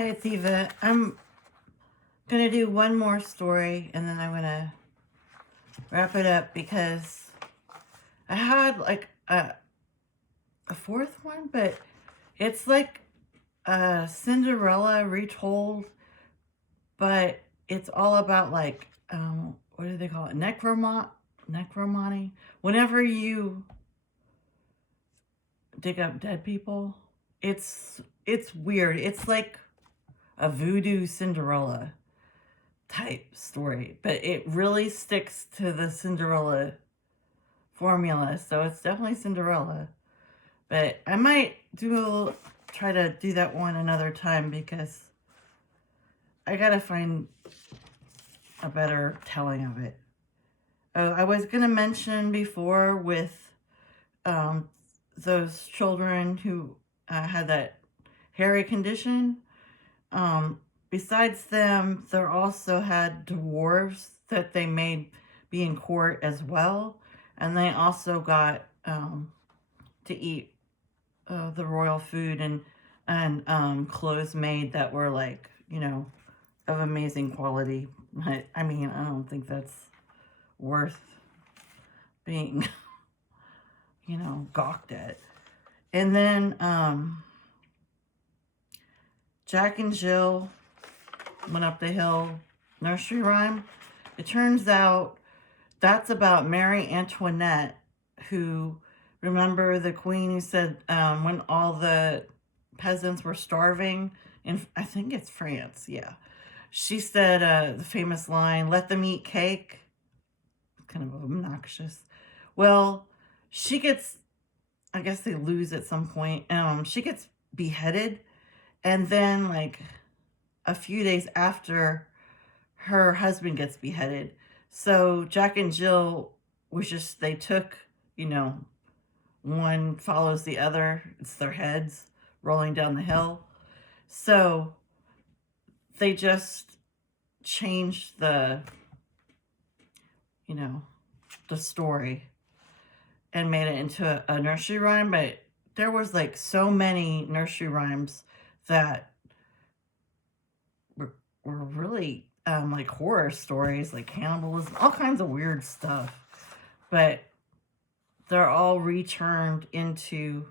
Hi, it's Eva. I'm going to do one more story and then I'm going to wrap it up because I had like a fourth one, but it's like a Cinderella retold, but it's all about like, what do they call it? Necromancy. Whenever you dig up dead people, it's weird. It's like a voodoo Cinderella type story, but it really sticks to the Cinderella formula, so it's definitely Cinderella. But I might try to do that one another time because I gotta find a better telling of it. Oh, I was gonna mention before with um, those children who had that hairy condition. Besides them, there also had dwarves that they made be in court as well. And they also got to eat the royal food and clothes made that were like, of amazing quality. I mean, I don't think that's worth being, gawked at. And then Jack and Jill went up the hill nursery rhyme. It turns out that's about Mary Antoinette, who, remember the queen who said when all the peasants were starving in, I think it's France, yeah. She said the famous line, "Let them eat cake." Kind of obnoxious. Well, she gets, I guess they lose at some point. She gets beheaded, and then like a few days after, her husband gets beheaded. So Jack and Jill was just, they took, one follows the other. It's their heads rolling down the hill. So they just changed the story and made it into a nursery rhyme. But there was like so many nursery rhymes that were really like horror stories, like cannibalism, all kinds of weird stuff. But they're all returned into,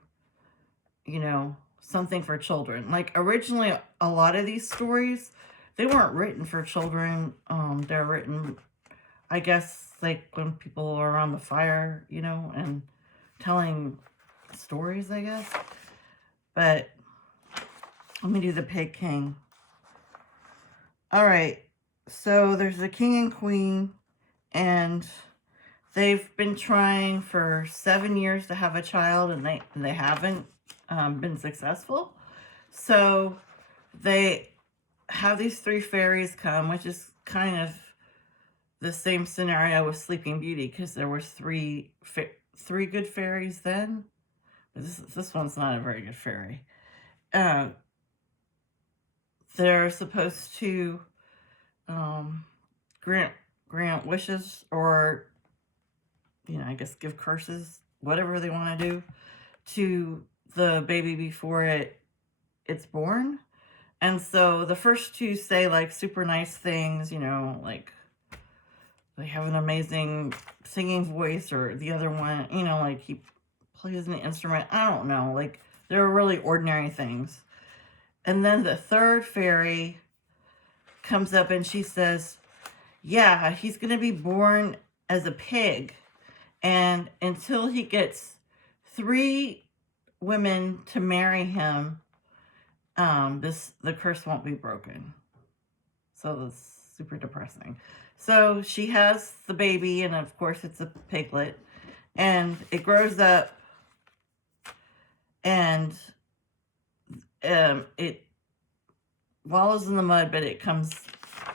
something for children. Like originally, a lot of these stories, they weren't written for children. They're written, I guess, like when people are around the fire, and telling stories, I guess. But let me do the Pig King. All right. So there's a king and queen, and they've been trying for 7 years to have a child, and they haven't been successful. So they have these 3 fairies come, which is kind of the same scenario with Sleeping Beauty, because there was three good fairies then. But this one's not a very good fairy. They're supposed to grant wishes, or I guess give curses, whatever they want to do, to the baby before it's born. And so the first 2 say like super nice things, like they have an amazing singing voice, or the other one, like he plays an instrument. I don't know, like they're really ordinary things. And then the 3rd fairy comes up and she says, yeah, he's going to be born as a pig. And until he gets 3 women to marry him, the curse won't be broken. So that's super depressing. So she has the baby, and of course it's a piglet, and it grows up, and it wallows in the mud, but it comes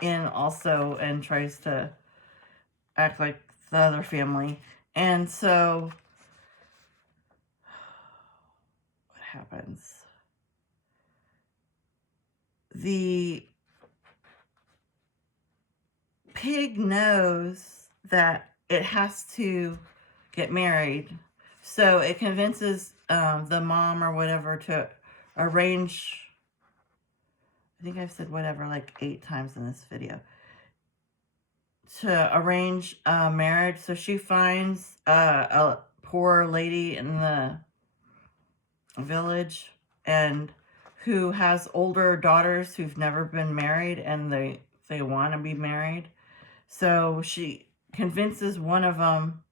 in also and tries to act like the other family. And so what happens? The pig knows that it has to get married, so it convinces the mom or whatever to arrange, think I've said whatever like 8 times in this video, to arrange a marriage. So she finds a poor lady in the village and who has older daughters who've never been married, and they want to be married. So she convinces one of them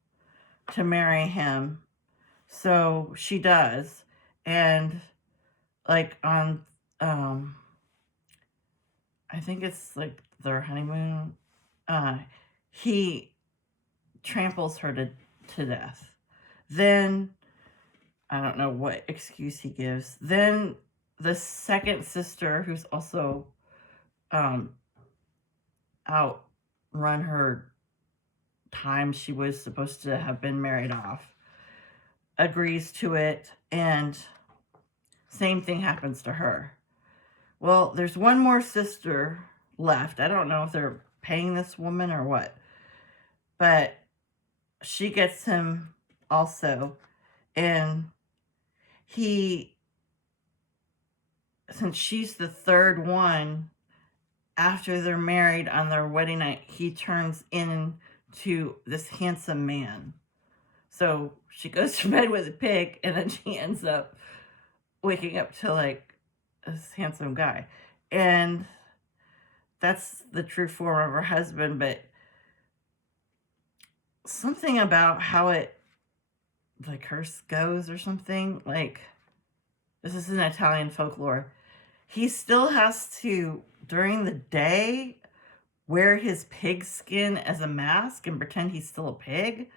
to marry him. So she does. And like on I think it's like their honeymoon, he tramples her to death. Then I don't know what excuse he gives. Then the second sister, who's also outrun her time she was supposed to have been married off, agrees to it, and same thing happens to her. Well, there's one more sister left. I don't know if they're paying this woman or what, but she gets him also. And he, since she's the third one, after they're married on their wedding night, he turns into this handsome man. So she goes to bed with a pig, and then she ends up waking up to like this handsome guy. And that's the true form of her husband. But something about how the curse goes or something, like, this is an Italian folklore. He still has to, during the day, wear his pig skin as a mask and pretend he's still a pig.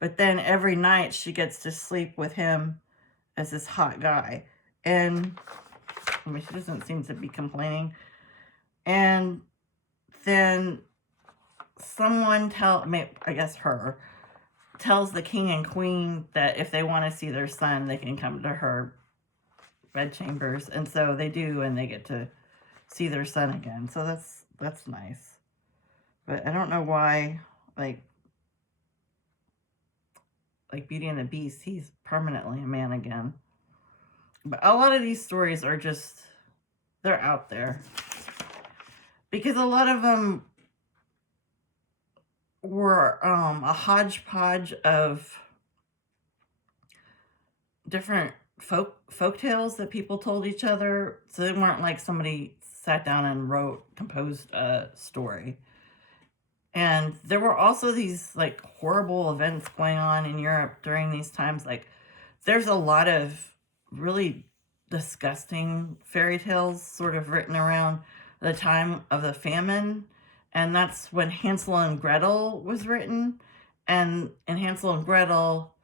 But then every night she gets to sleep with him as this hot guy. And I mean, she doesn't seem to be complaining. And then someone I guess her, tells the king and queen that if they want to see their son, they can come to her bedchambers. And so they do, and they get to see their son again. So that's nice. But I don't know why, like Beauty and the Beast, he's permanently a man again. But a lot of these stories are just, they're out there. Because a lot of them were a hodgepodge of different folk tales that people told each other. So they weren't like somebody sat down and composed a story. And there were also these like horrible events going on in Europe during these times. Like, there's a lot of really disgusting fairy tales sort of written around the time of the famine. And that's when Hansel and Gretel was written. And in Hansel and Gretel,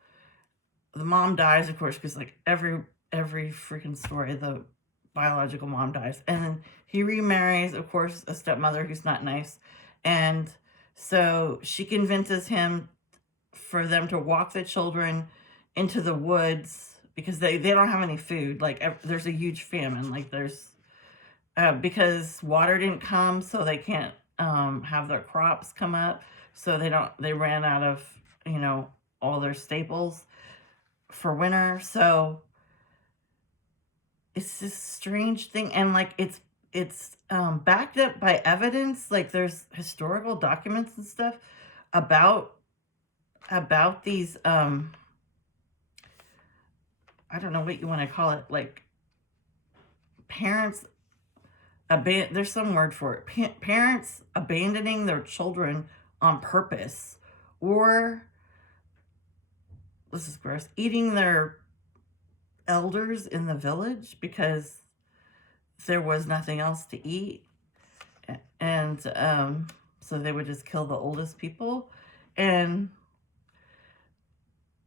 the mom dies, of course, because like every freaking story, the biological mom dies. And then he remarries, of course, a stepmother who's not nice. And so she convinces him for them to walk the children into the woods because they don't have any food. Like, there's a huge famine. Like, there's because water didn't come, so they can't have their crops come up. So they ran out of, all their staples for winter. So it's this strange thing, and like it's backed up by evidence. Like, there's historical documents and stuff about these I don't know what you want to call it, like parents there's some word for it, parents abandoning their children on purpose, or, this is gross, eating their elders in the village because there was nothing else to eat. And so they would just kill the oldest people. And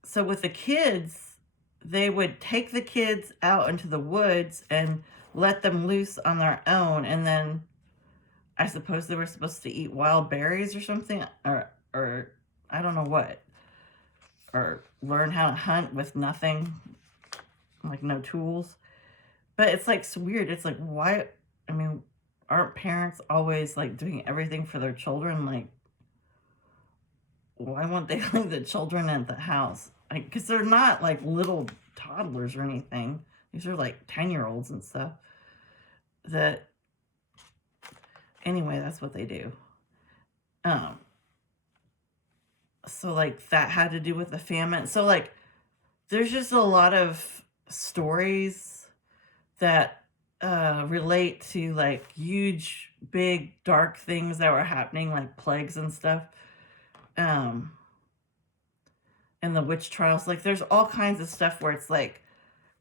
so with the kids, they would take the kids out into the woods and let them loose on their own. And then I suppose they were supposed to eat wild berries or something, or I don't know what, or learn how to hunt with nothing, like no tools. But it's like, it's weird. It's like, why? I mean, aren't parents always like doing everything for their children? Like, why won't they leave the children at the house? Like, because they're not like little toddlers or anything. These are like 10-year-olds and stuff. That Anyway, that's what they do. Um, so like that had to do with the famine. So like there's just a lot of stories that relate to like huge, big, dark things that were happening, like plagues and stuff. Um, and the witch trials. Like there's all kinds of stuff where it's like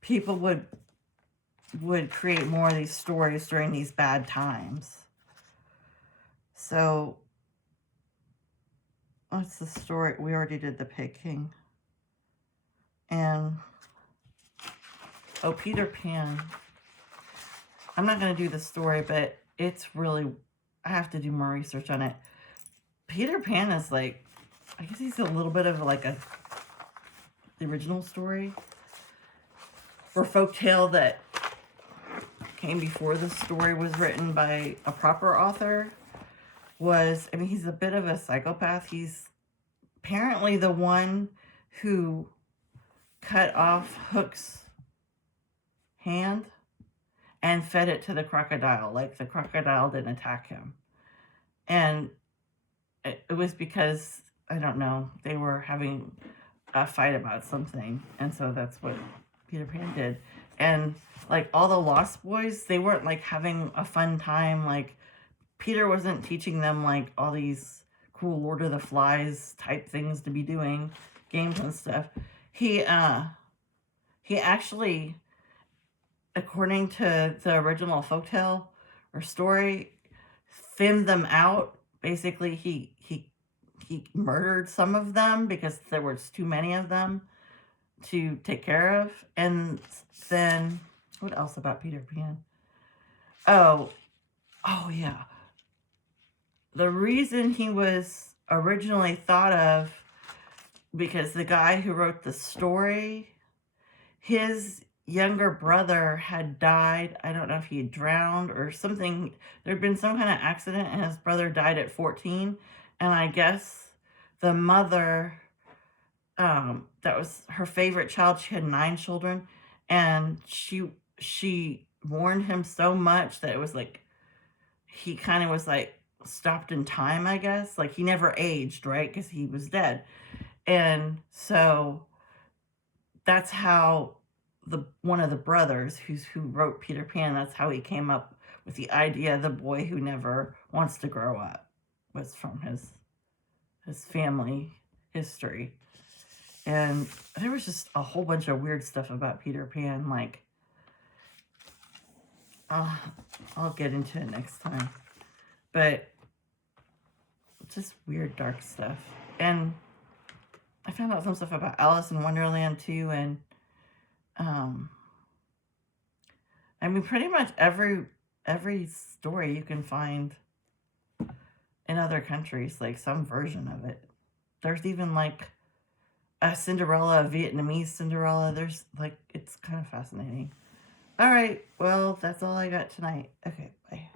people would create more of these stories during these bad times. So what's the story? We already did the Pig King. And oh, Peter Pan. I'm not going to do the story, but it's really, I have to do more research on it. Peter Pan is like, I guess he's a little bit of like the original story or folktale that came before the story was written by a proper author. I mean, he's a bit of a psychopath. He's apparently the one who cut off Hook's hand and fed it to the crocodile. Like the crocodile didn't attack him. And it was because, I don't know, they were having a fight about something. And so that's what Peter Pan did. And like all the Lost Boys, they weren't like having a fun time. Like Peter wasn't teaching them like all these cool Lord of the Flies type things to be doing, games and stuff. He actually, according to the original folktale or story, thinned them out. Basically, he murdered some of them because there was too many of them to take care of. And then, what else about Peter Pan? Oh yeah. The reason he was originally thought of, because the guy who wrote the story, his younger brother had died. I don't know if he had drowned or something. There'd been some kind of accident and his brother died at 14. And I guess the mother, that was her favorite child. She had 9 children. And she mourned him so much that it was like, he kind of was like stopped in time, I guess. Like he never aged, right? Because he was dead. And so that's how one of the brothers who wrote Peter Pan, that's how he came up with the idea the boy who never wants to grow up was from his family history. And there was just a whole bunch of weird stuff about Peter Pan. Like, I'll get into it next time. But just weird, dark stuff. And I found out some stuff about Alice in Wonderland too. And I mean, pretty much every story you can find in other countries, like some version of it. There's even like a Cinderella, a Vietnamese Cinderella. There's like, it's kind of fascinating. All right, well, that's all I got tonight. Okay, bye.